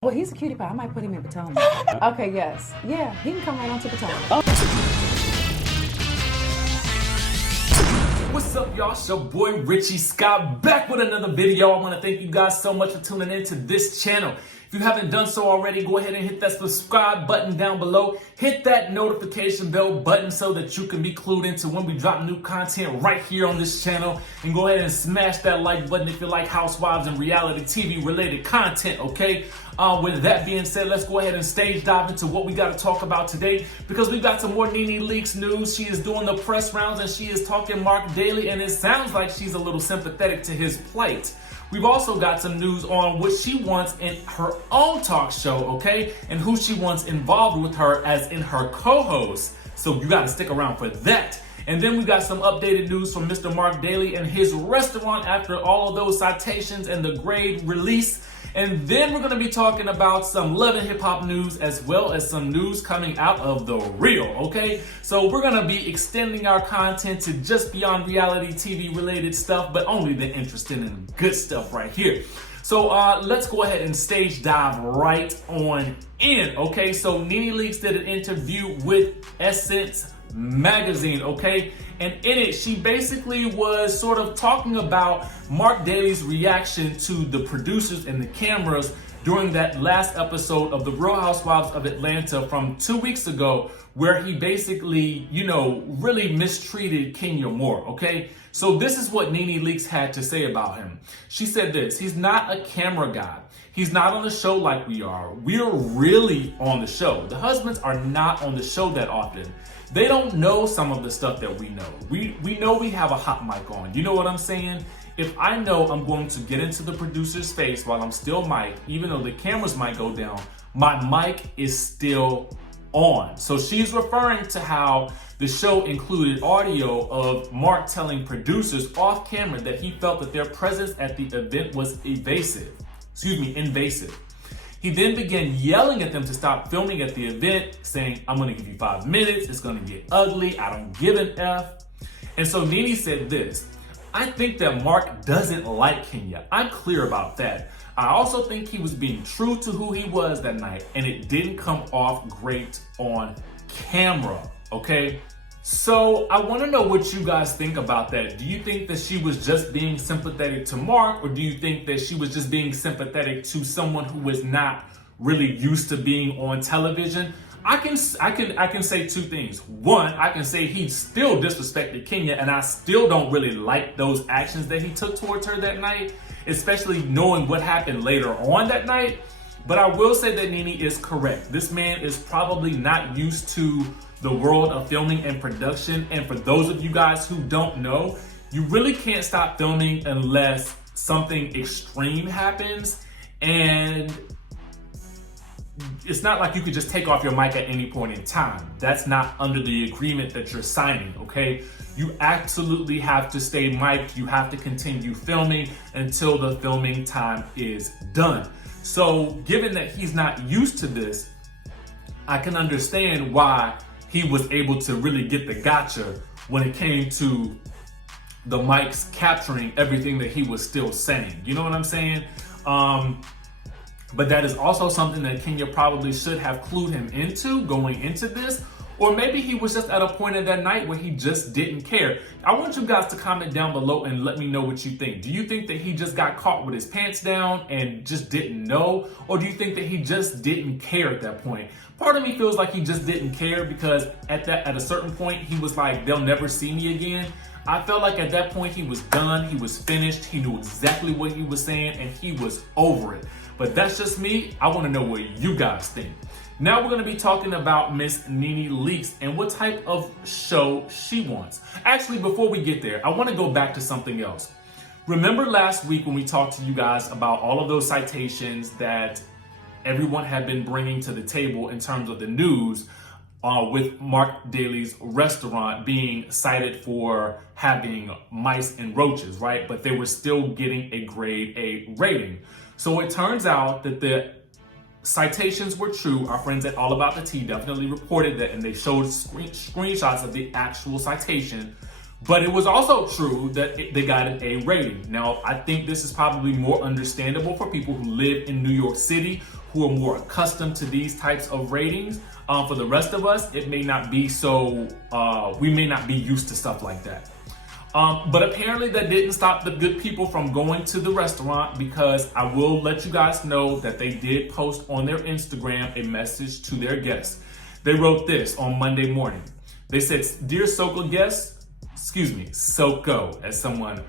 Well, he's a cutie pie. I might put him in Potomac. Okay, yes. Yeah, he can come right on to Potomac. What's up, y'all? It's your boy Richie Scott back with another video. I want to thank you guys so much for tuning in to this channel. If you haven't done so already, go ahead and hit that subscribe button down below. Hit that notification bell button so that you can be clued into when we drop new content right here on this channel. And go ahead and smash that like button if you like Housewives and reality TV related content, okay? With that being said, let's go ahead and stage dive into what we got to talk about today, because we got some more NENE Leakes news. She is doing the press rounds and she is talking Marc Daly, and it sounds like she's a little sympathetic to his plight. We've also got some news on what she wants in her own talk show, okay? And who she wants involved with her as in her co-host. So you got to stick around for that. And then we got some updated news from Mr. Marc Daly and his restaurant after all of those citations and the grade release. And then we're going to be talking about some Love and Hip Hop news, as well as some news coming out of The Real, okay? So we're going to be extending our content to just beyond reality TV related stuff, but only the interesting and good stuff right here. So let's go ahead and stage dive right on in, okay? So NENE Leakes did an interview with Essence magazine, okay? And in it, she basically was sort of talking about Marc Daly's reaction to the producers and the cameras during that last episode of The Real Housewives of Atlanta from 2 weeks ago, where he basically, really mistreated Kenya more, okay? So this is what NENE Leakes had to say about him. She said this: he's not a camera guy. He's not on the show like we are. We're really on the show. The husbands are not on the show that often. They don't know some of the stuff that we know. We know we have a hot mic on. You know what I'm saying? If I know I'm going to get into the producer's face while I'm still mic'd, even though the cameras might go down, my mic is still on. So she's referring to how the show included audio of Marc telling producers off camera that he felt that their presence at the event was invasive. He then began yelling at them to stop filming at the event, saying, "I'm gonna give you 5 minutes, it's gonna get ugly, I don't give an F." And so NENE said this: "I think that Marc doesn't like Kenya. I'm clear about that. I also think he was being true to who he was that night, and it didn't come off great on camera," okay? So I want to know what you guys think about that. Do you think that she was just being sympathetic to Marc, or do you think that she was just being sympathetic to someone who was not really used to being on television? I can say two things. One, I can say he still disrespected Kenya, and I still don't really like those actions that he took towards her that night, especially knowing what happened later on that night. But I will say that NENE is correct. This man is probably not used to the world of filming and production. And for those of you guys who don't know, you really can't stop filming unless something extreme happens. And it's not like you could just take off your mic at any point in time. That's not under the agreement that you're signing, okay? You absolutely have to stay mic'd. You have to continue filming until the filming time is done. So given that he's not used to this, I can understand why he was able to really get the gotcha when it came to the mics capturing everything that he was still saying. You know what I'm saying? But that is also something that Kenya probably should have clued him into going into this. Or maybe he was just at a point in that night where he just didn't care. I want you guys to comment down below and let me know what you think. Do you think that he just got caught with his pants down and just didn't know? Or do you think that he just didn't care at that point? Part of me feels like he just didn't care, because at a certain point he was like, they'll never see me again. I felt like at that point he was done, he was finished, he knew exactly what he was saying, and he was over it. But that's just me. I want to know what you guys think. Now we're going to be talking about Miss NENE Leakes and what type of show she wants. Actually, before we get there, I want to go back to something else. Remember last week when we talked to you guys about all of those citations that everyone had been bringing to the table in terms of the news, with Marc Daly's restaurant being cited for having mice and roaches, right? But they were still getting a grade A rating. So it turns out that the citations were true. Our friends at All About the Tea definitely reported that, and they showed screenshots of the actual citation, But it was also true that they got an A rating. Now, I think this is probably more understandable for people who live in New York City, who are more accustomed to these types of ratings. For the rest of us, it may not be so, we may not be used to stuff like that. But apparently that didn't stop the good people from going to the restaurant, because I will let you guys know that they did post on their Instagram a message to their guests. They wrote this on Monday morning. They said, "Dear Soko guests," Soko, as someone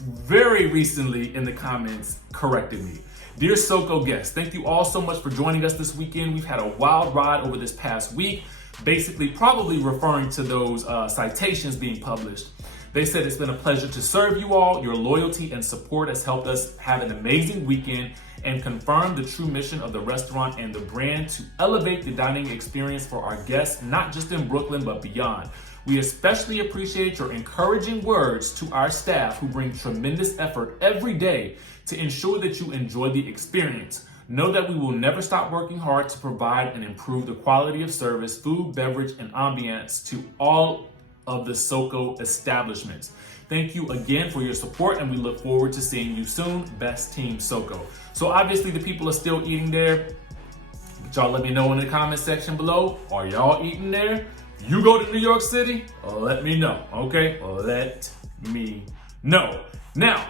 very recently in the comments corrected me. "Dear Soko guests, thank you all so much for joining us this weekend. We've had a wild ride over this past week," basically probably referring to those citations being published. They said, "It's been a pleasure to serve you all. Your loyalty and support has helped us have an amazing weekend and confirm the true mission of the restaurant and the brand to elevate the dining experience for our guests, not just in Brooklyn, but beyond. We especially appreciate your encouraging words to our staff who bring tremendous effort every day to ensure that you enjoy the experience. Know that we will never stop working hard to provide and improve the quality of service, food, beverage, and ambiance to all of the Soko establishments. Thank you again for your support, and we look forward to seeing you soon. Best Team Soko." So obviously the people are still eating there. But y'all let me know in the comment section below. Are y'all eating there? You go to New York City? Let me know, okay? Let me know. Now,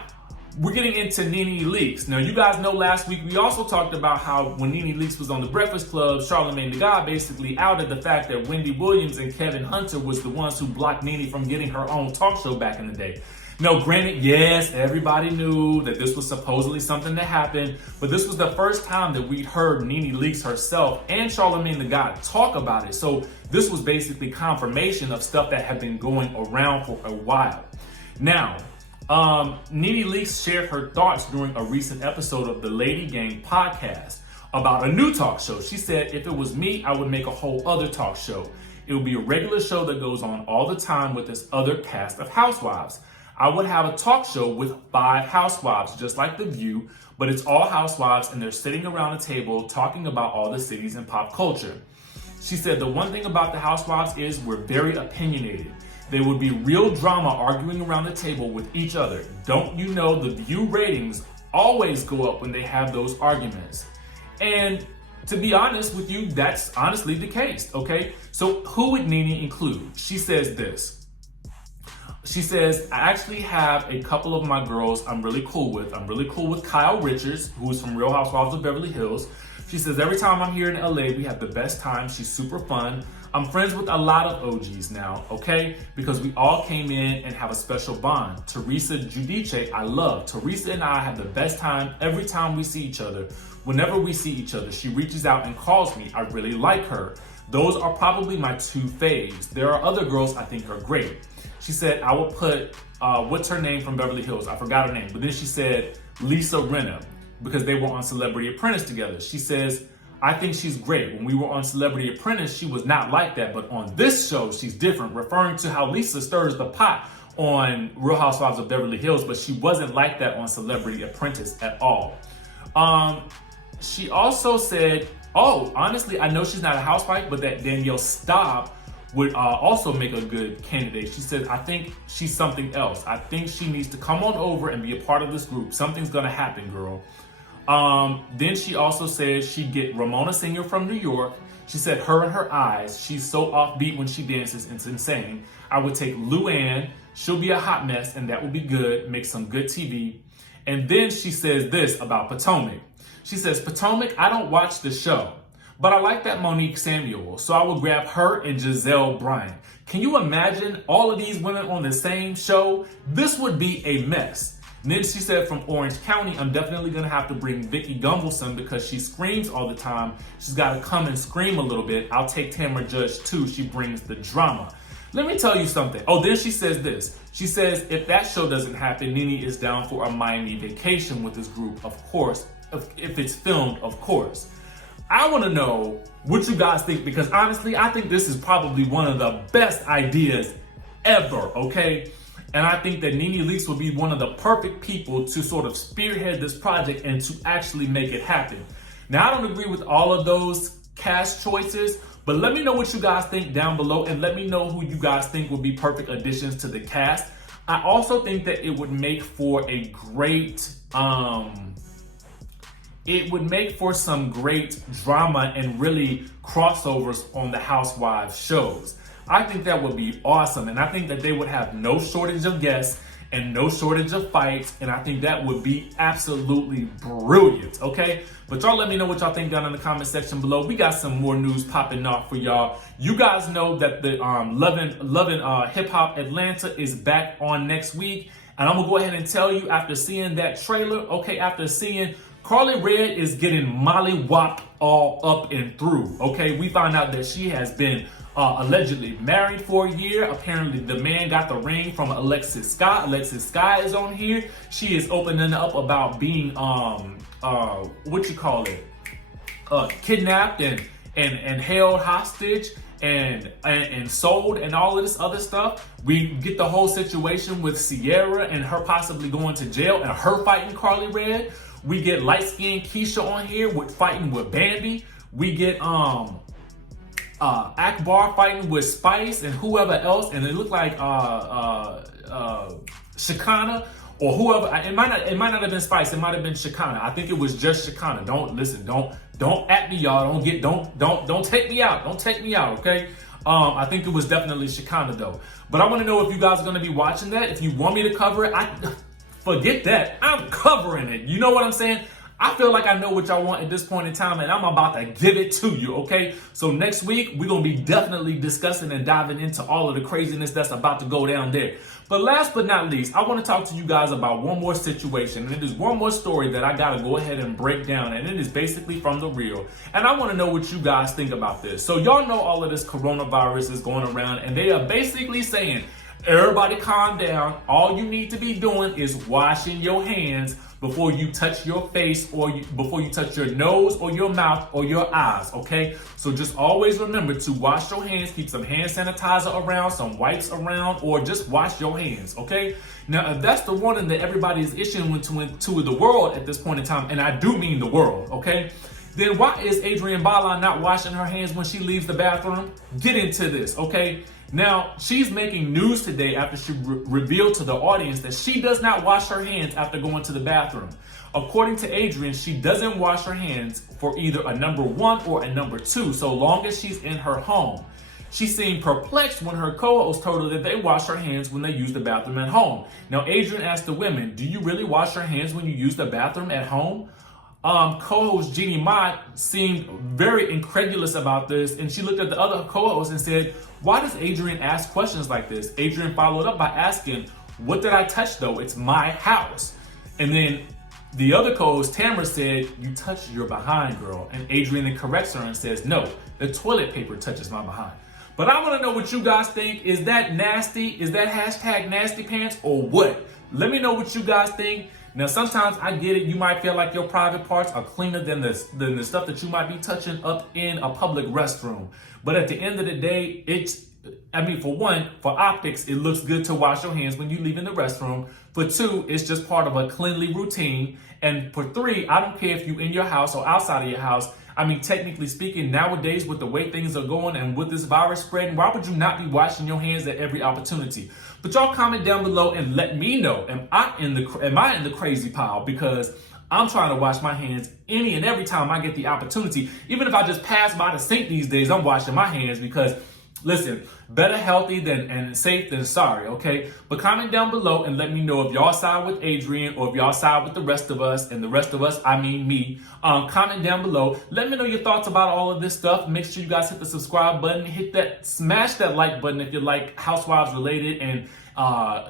we're getting into NENE Leakes. Now, you guys know last week we also talked about how when NENE Leakes was on The Breakfast Club, Charlamagne the God basically outed the fact that Wendy Williams and Kevin Hunter was the ones who blocked NENE from getting her own talk show back in the day. Now, granted, yes, everybody knew that this was supposedly something that happened, but this was the first time that we'd heard NENE Leakes herself and Charlamagne the God talk about it. So this was basically confirmation of stuff that had been going around for a while. Now, NENE Leakes shared her thoughts during a recent episode of the Lady Gang podcast about a new talk show. She said, "If it was me, I would make a whole other talk show. It would be a regular show that goes on all the time with this other cast of housewives. I would have a talk show with 5 housewives, just like The View, but it's all housewives and they're sitting around a table talking about all the cities and pop culture." She said, "The one thing about the housewives is we're very opinionated. There would be real drama arguing around the table with each other. Don't you know The View ratings always go up when they have those arguments?" And to be honest with you, that's honestly the case, okay? So who would NENE include? She says this. She says, "I actually have a couple of my girls I'm really cool with. I'm really cool with Kyle Richards, who's from Real Housewives of Beverly Hills." She says, "Every time I'm here in LA, we have the best time. She's super fun. I'm friends with a lot of OGs now, okay? Because we all came in and have a special bond. Teresa Giudice, I love. Teresa and I have the best time every time we see each other. Whenever we see each other, she reaches out and calls me. I really like her. Those are probably my 2 faves. There are other girls I think are great." She said, "I will put, what's her name from Beverly Hills? I forgot her name." But then she said, Lisa Rinna, because they were on Celebrity Apprentice together. She says, "I think she's great. When we were on Celebrity Apprentice, she was not like that. But on this show, she's different," referring to how Lisa stirs the pot on Real Housewives of Beverly Hills, but she wasn't like that on Celebrity Apprentice at all. She also said, "Oh, honestly, I know she's not a housewife, but that Danielle Staub would also make a good candidate." She said, "I think she's something else. I think she needs to come on over and be a part of this group. Something's gonna happen, girl." Then she also said she'd get Ramona Singer from New York. She said, "Her and her eyes. She's so offbeat when she dances. It's insane. I would take Luann. She'll be a hot mess, and that will be good. Make some good TV." And then she says this about Potomac. She says, "Potomac, I don't watch the show, but I like that Monique Samuel, so I will grab her and Giselle Bryant." Can you imagine all of these women on the same show? This would be a mess. And then she said, "From Orange County, I'm definitely going to have to bring Vicki Gunvalson because she screams all the time. She's got to come and scream a little bit. I'll take Tamara Judge too. She brings the drama." Let me tell you something. Oh, then she says this. She says, "If that show doesn't happen, NENE is down for a Miami vacation with this group, of course. If it's filmed, of course." I want to know what you guys think, because honestly, I think this is probably one of the best ideas ever, okay? And I think that NENE Leakes will be one of the perfect people to sort of spearhead this project and to actually make it happen. Now, I don't agree with all of those cast choices. But let me know what you guys think down below, and let me know who you guys think would be perfect additions to the cast. I also think that it would make for a great, it would make for some great drama and really crossovers on the Housewives shows. I think that would be awesome, and I think that they would have no shortage of guests and no shortage of fights, and I think that would be absolutely brilliant, okay? But y'all let me know what y'all think down in the comment section below. We got some more news popping off for y'all. You guys know that the Lovin' Hip Hop Atlanta is back on next week, and I'm gonna go ahead and tell you, after seeing that trailer, okay, after seeing Karlie Redd is getting molly-whopped all up and through, okay? We found out that she has been allegedly married for a year. Apparently the man got the ring from Alexis Scott. Alexis Scott is on here. She is opening up about being kidnapped and held hostage and sold and all of this other stuff. We get the whole situation with Sierra and her possibly going to jail and her fighting Karlie Redd. We get light-skinned Keisha on here with fighting with Bambi. We get Akbar fighting with Spice and whoever else, and it looked like Shekinah or whoever. It might not have been Spice. It might have been Shekinah. I think it was just Shekinah. Don't at me, y'all. Don't take me out. Don't take me out, okay? I think it was definitely Shekinah though. But I want to know if you guys are going to be watching that. If you want me to cover it, forget that. I'm covering it. You know what I'm saying? I feel like I know what y'all want at this point in time, and I'm about to give it to you, okay? So next week, we're going to be definitely discussing and diving into all of the craziness that's about to go down there. But last but not least, I want to talk to you guys about one more situation, and it is one more story that I got to go ahead and break down, and it is basically from The Real. And I want to know what you guys think about this. So y'all know all of this coronavirus is going around, and they are basically saying, everybody calm down. All you need to be doing is washing your hands before you touch your face or before you touch your nose or your mouth or your eyes, okay? So just always remember to wash your hands, keep some hand sanitizer around, some wipes around, or just wash your hands, okay? Now, if that's the warning that everybody is issuing to the world at this point in time, and I do mean the world, okay? Then why is Adrienne Bailon not washing her hands when she leaves the bathroom? Get into this, okay? Now, she's making news today after she revealed to the audience that she does not wash her hands after going to the bathroom. According to Adrienne, she doesn't wash her hands for either a number 1 or a number 2, so long as she's in her home. She seemed perplexed when her co-host told her that they wash their hands when they use the bathroom at home. Now, Adrienne asked the women, do you really wash your hands when you use the bathroom at home? Co-host Jeannie Mott seemed very incredulous about this, and she looked at the other co-host and said, why does Adrienne ask questions like this? Adrienne followed up by asking, what did I touch though? It's my house. And then the other co-host, Tamara, said, you touched your behind, girl. And Adrienne then corrects her and says, no, the toilet paper touches my behind. But I want to know what you guys think. Is that nasty? Is that hashtag nasty pants or what? Let me know what you guys think. Now, sometimes I get it. You might feel like your private parts are cleaner than the stuff that you might be touching up in a public restroom. But at the end of the day, for one, for optics, it looks good to wash your hands when you leave in the restroom. For 2, it's just part of a cleanly routine. And for 3, I don't care if you're in your house or outside of your house. I mean, technically speaking, nowadays with the way things are going and with this virus spreading, why would you not be washing your hands at every opportunity? But y'all comment down below and let me know, am I in the crazy pile? Because I'm trying to wash my hands any and every time I get the opportunity. Even if I just pass by the sink these days, I'm washing my hands because, listen, better healthy and safe than sorry, okay? But comment down below and let me know if y'all side with Adrienne or if y'all side with the rest of us. And the rest of us, I mean me. Comment down below. Let me know your thoughts about all of this stuff. Make sure you guys hit the subscribe button. Smash that like button if you like Housewives related and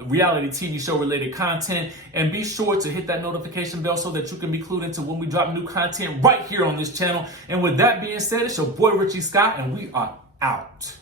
reality TV show related content. And be sure to hit that notification bell so that you can be clued into when we drop new content right here on this channel. And with that being said, it's your boy Richie Scott, and we are out.